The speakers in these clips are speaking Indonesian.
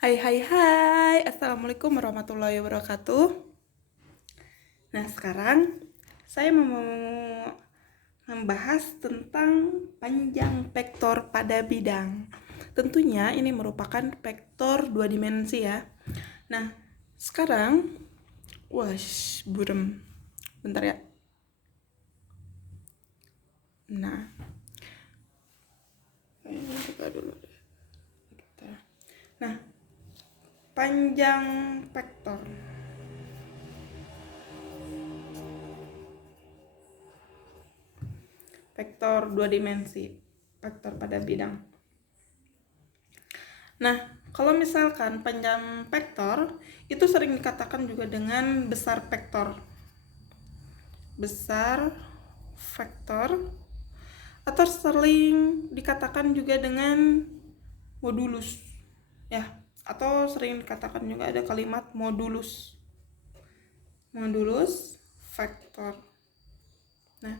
Hai hai hai, Assalamualaikum warahmatullahi wabarakatuh. Nah sekarang saya mau membahas tentang panjang vektor pada bidang. Tentunya ini merupakan vektor dua dimensi ya. Nah sekarang, burem, bentar ya. Nah, ini buka dulu deh. Nah, panjang vektor. Vektor dua dimensi, vektor pada bidang. Nah, kalau misalkan panjang vektor, itu sering dikatakan juga dengan besar vektor. Besar vektor, atau sering dikatakan juga dengan modulus. Ya, atau sering dikatakan juga ada kalimat modulus. Modulus vektor. Nah,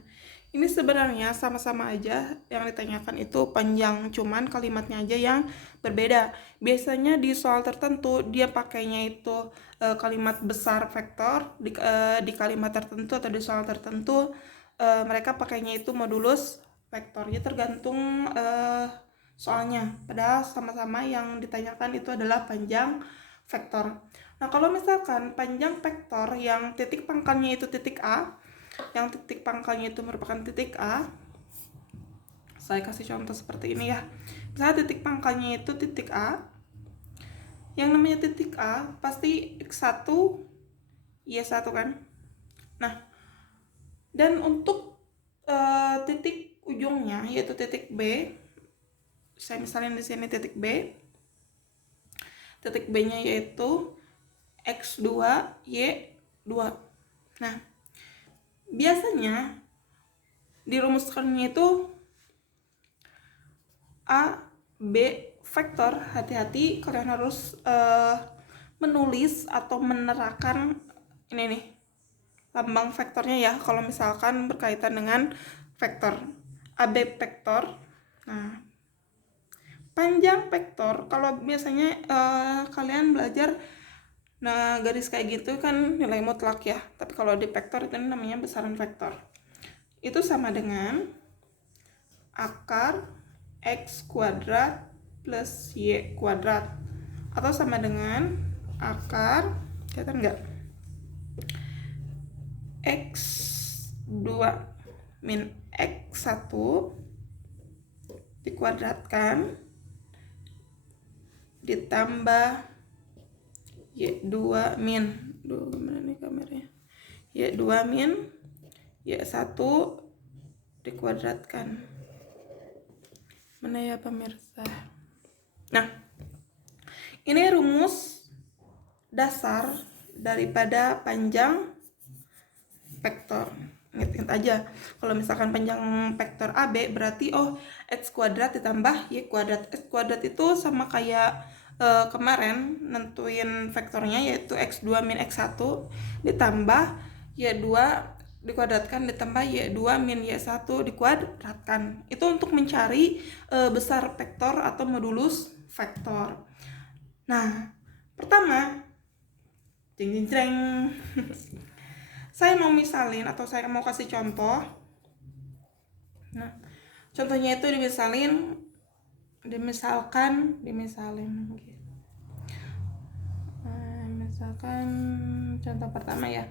ini sebenarnya sama-sama aja yang ditanyakan itu panjang, cuman kalimatnya aja yang berbeda. Biasanya di soal tertentu dia pakainya itu kalimat besar vektor, di kalimat tertentu atau di soal tertentu mereka pakainya itu modulus vektor. Ya tergantung soalnya. Padahal sama-sama yang ditanyakan itu adalah panjang vektor. Nah, kalau misalkan panjang vektor yang titik pangkalnya itu titik A, yang titik pangkalnya itu merupakan titik A, saya kasih contoh seperti ini ya. Misalnya titik pangkalnya itu titik A, yang namanya titik A pasti X1 Y1 kan. Nah, dan untuk titik ujungnya yaitu titik B, saya misalnya di sini titik B, titik B-nya yaitu X2 Y2. Nah, biasanya dirumuskannya itu A, B, vektor. Hati-hati, kalian harus menulis atau menerangkan ini nih lambang vektornya ya, kalau misalkan berkaitan dengan vektor. AB vektor. Nah, panjang vektor, kalau biasanya kalian belajar garis kayak gitu kan nilai mutlak ya, tapi kalau di vektor itu namanya besaran vektor. Itu sama dengan akar X kuadrat plus Y kuadrat, atau sama dengan akar, kelihatan nggak, X2 min X1 dikuadratkan ditambah Y2 min, gimana nih kameranya, Y2 min Y1 dikuadratkan. Mana ya pemirsa? Nah, ini rumus dasar daripada panjang vektor. Ingat-ingat aja, kalau misalkan panjang vektor AB berarti X kuadrat ditambah Y kuadrat. X kuadrat itu sama kayak kemarin nentuin vektornya, yaitu X2 min X1 ditambah Y2 dikuadratkan ditambah Y2 min Y1 dikuadratkan. Itu untuk mencari besar vektor atau modulus vektor. Nah, pertama, jeng jeng jeng. Saya mau misalin atau saya mau kasih contoh. Nah, contohnya itu dimisalkan gitu. Nah, misalkan contoh pertama ya.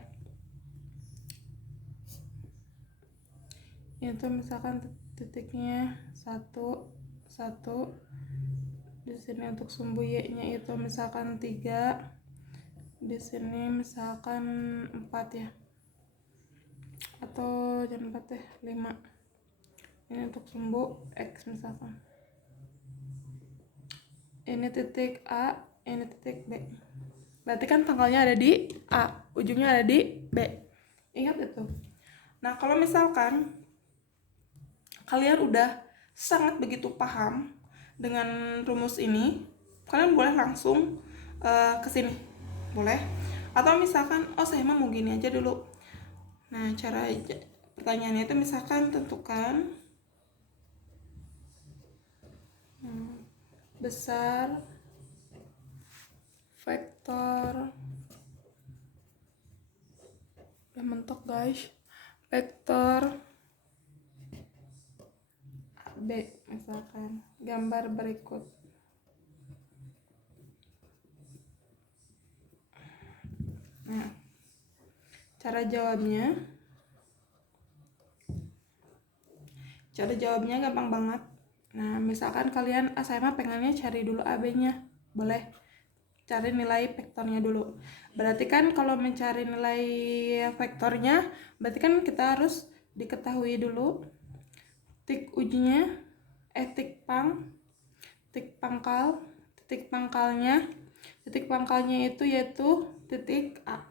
Itu misalkan titiknya 1 di sini untuk sumbu Y-nya itu misalkan 3, di sini misalkan 4 ya, atau jangan 4 deh, 5. Ini untuk sumbu X misalkan. Ini titik A, ini titik B. Berarti kan pangkalnya ada di A, ujungnya ada di B. Ingat itu. Nah, kalau misalkan kalian udah sangat begitu paham dengan rumus ini, kalian boleh langsung ke sini. Boleh. Atau misalkan saya mau gini aja dulu. Nah, cara pertanyaannya itu misalkan tentukan besar vektor udah mentok guys, vektor AB misalkan gambar berikut. Nah, cara jawabnya gampang banget. Nah, misalkan kalian saya mah pengennya cari dulu AB-nya, boleh cari nilai vektornya dulu. Berarti kan kalau mencari nilai vektornya, berarti kan kita harus diketahui dulu titik ujinya, titik pangkal, titik pangkalnya itu yaitu titik A.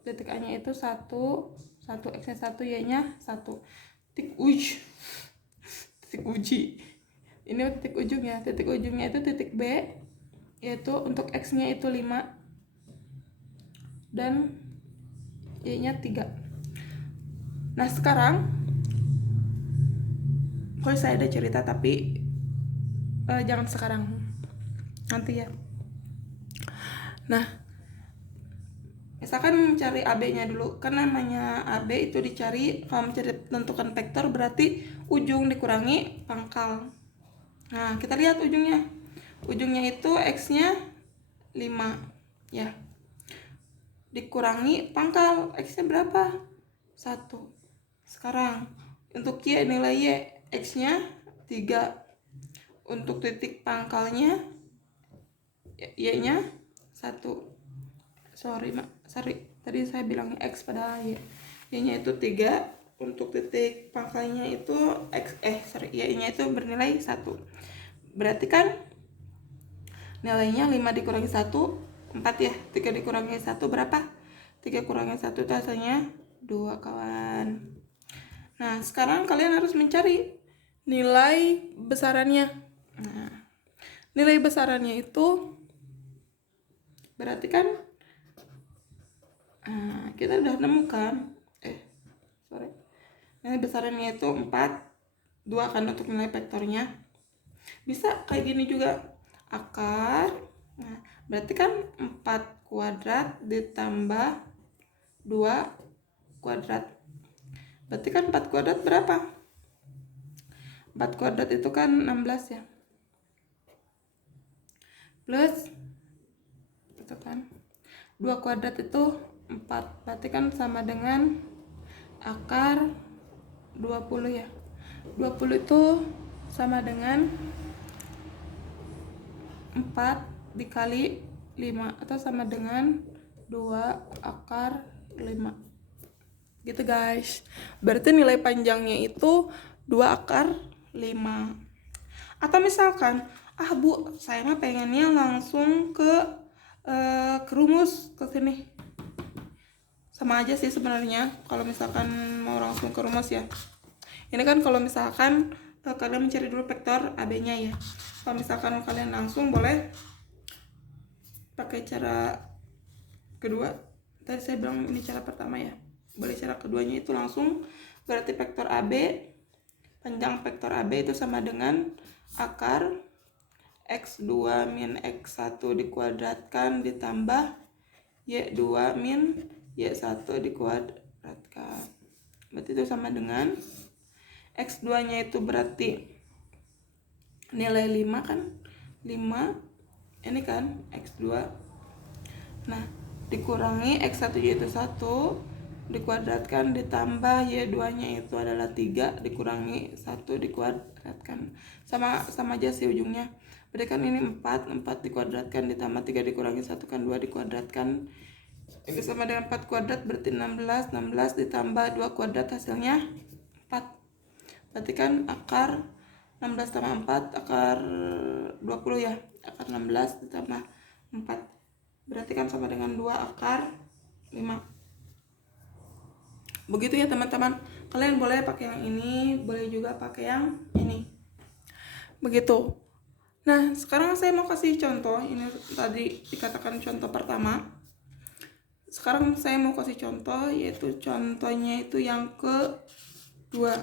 Titik A-nya itu 1, X-nya 1, Y-nya 1. Titik uji. Ini titik ujungnya. Titik ujungnya itu titik B, yaitu untuk X-nya itu 5 dan Y-nya 3. Nah, sekarang saya ada cerita tapi jangan sekarang, nanti ya. Nah, misalkan mencari AB-nya dulu, kan namanya AB itu dicari, kalau mencari tentukan vektor berarti ujung dikurangi pangkal. Nah, kita lihat ujungnya. Ujungnya itu X-nya 5 ya. Dikurangi pangkal, X-nya berapa? 1. Sekarang untuk Y, nilai Y, X-nya 3. Untuk titik pangkalnya Y-nya 1. Sorry, tadi saya bilang X padahal Y-nya itu 3. Untuk titik pangkalnya itu Y-nya itu bernilai 1. Berarti kan nilainya 5 dikurangi 1, 4 ya. 3 dikurangi 1 berapa? 3 kurangi 1 itu hasilnya 2, kawan. Nah, sekarang kalian harus mencari nilai besarannya. Nah, nilai besarannya itu berarti kan kita udah nemukan nilai besarannya itu 4, 2 kan untuk nilai vektornya. Bisa kayak gini juga, akar. Nah, berarti kan 4 kuadrat ditambah 2 kuadrat. Berarti kan 4 kuadrat berapa? 4 kuadrat itu kan 16 ya. Plus itu kan 2 kuadrat itu 4. Berarti kan sama dengan akar 20 ya. 20 itu sama dengan 4 dikali 5 atau sama dengan 2 akar 5. Gitu guys. Berarti nilai panjangnya itu 2 akar 5. Atau misalkan, Bu, saya mah pengennya langsung ke rumus ke sini. Sama aja sih sebenarnya kalau misalkan mau langsung ke rumus ya. Ini kan kalau misalkan kalian mencari dulu vektor AB-nya ya. Kalau misalkan kalian langsung boleh pakai cara kedua. Tadi saya bilang ini cara pertama ya. Boleh cara keduanya itu langsung, berarti vektor AB, panjang vektor AB itu sama dengan akar X2 min X1 dikuadratkan ditambah Y2 min Y1 dikuadratkan. Berarti itu sama dengan X2 nya itu berarti nilai 5 kan, 5 ini kan X2. Nah, dikurangi X1 yaitu 1 dikuadratkan ditambah Y2 nya itu adalah 3 dikurangi 1 dikuadratkan. Sama aja sih ujungnya. Berarti kan ini 4 dikuadratkan ditambah 3 dikurangi 1 kan 2 dikuadratkan. Itu sama dengan 4 kuadrat berarti 16 ditambah 2 kuadrat hasilnya 4. Berarti kan akar 16 tambah 4 akar 20 ya. Akar 16 ditambah 4. Berarti kan sama dengan 2 akar 5. Begitu ya teman-teman. Kalian boleh pakai yang ini, boleh juga pakai yang ini. Begitu. Nah, sekarang saya mau kasih contoh. Ini tadi dikatakan contoh pertama. Sekarang saya mau kasih contoh, yaitu contohnya itu yang kedua.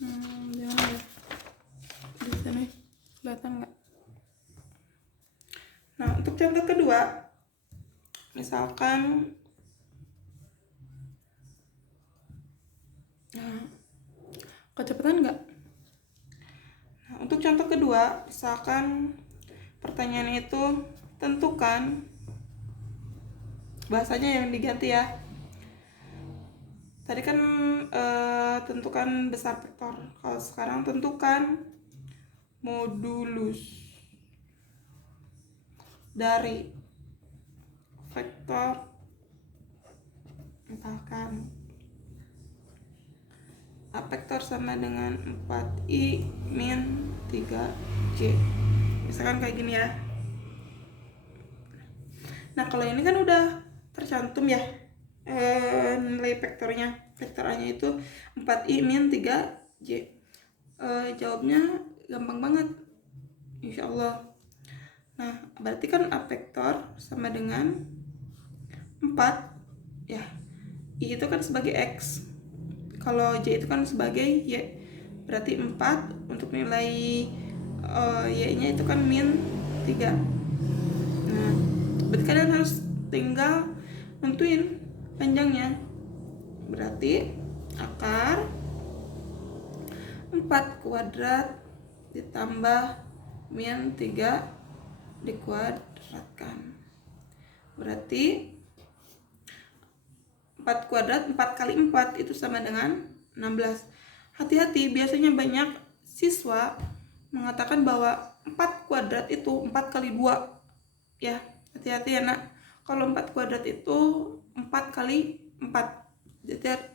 Gimana ya? Di sini kelihatan nggak? Nah, untuk contoh kedua, misalkan kecepatan nggak? Nah, untuk contoh kedua, misalkan pertanyaannya itu tentukan, bahasanya yang diganti ya. Tadi kan tentukan besar vektor. Kalau sekarang tentukan modulus dari vektor, misalkan A vektor sama dengan 4i min 3j. Misalkan kayak gini ya. Nah, kalau ini kan udah tercantum ya nilai vektornya. Vektor A-nya itu 4i min 3j. Jawabnya gampang banget, insya Allah. Nah, berarti kan A vektor sama dengan 4 ya. I itu kan sebagai X, kalau J itu kan sebagai Y. Berarti 4 untuk nilai Y-nya itu kan min 3. Nah, berarti kalian harus tinggal nentuin panjangnya. Berarti akar 4 kuadrat ditambah min 3 dikuadratkan. Berarti 4 kuadrat, 4 kali 4 itu sama dengan 16. Hati-hati, biasanya banyak siswa mengatakan bahwa 4 kuadrat itu 4 kali 2. Ya, hati-hati ya nak. Kalau 4 kuadrat itu 4 kali 4.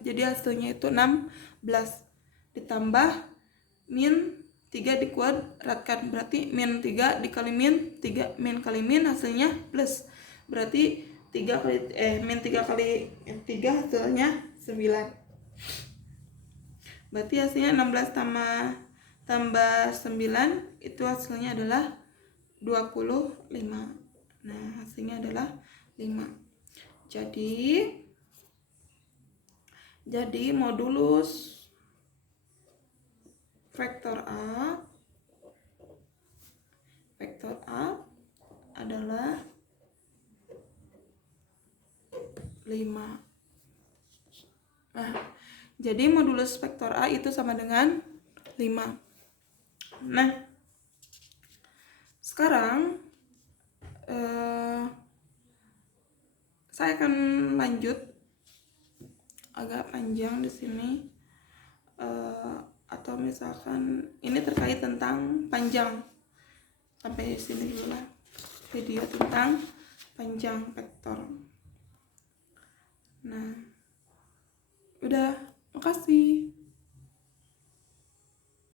Jadi hasilnya itu 16. Ditambah min 3 dikuadratkan. Berarti min 3 dikali min 3. Min kali min hasilnya plus. Berarti min 3 kali 3 hasilnya 9. Berarti hasilnya 16 tambah 9 itu hasilnya adalah 25. Nah, hasilnya adalah 5. Jadi modulus vektor A adalah 5. Nah, jadi modulus vektor A itu sama dengan 5. Nah, sekarang saya akan lanjut agak panjang di sini, atau misalkan ini terkait tentang panjang. Sampai sini dulu lah video tentang panjang vektor. Nah, udah, makasih.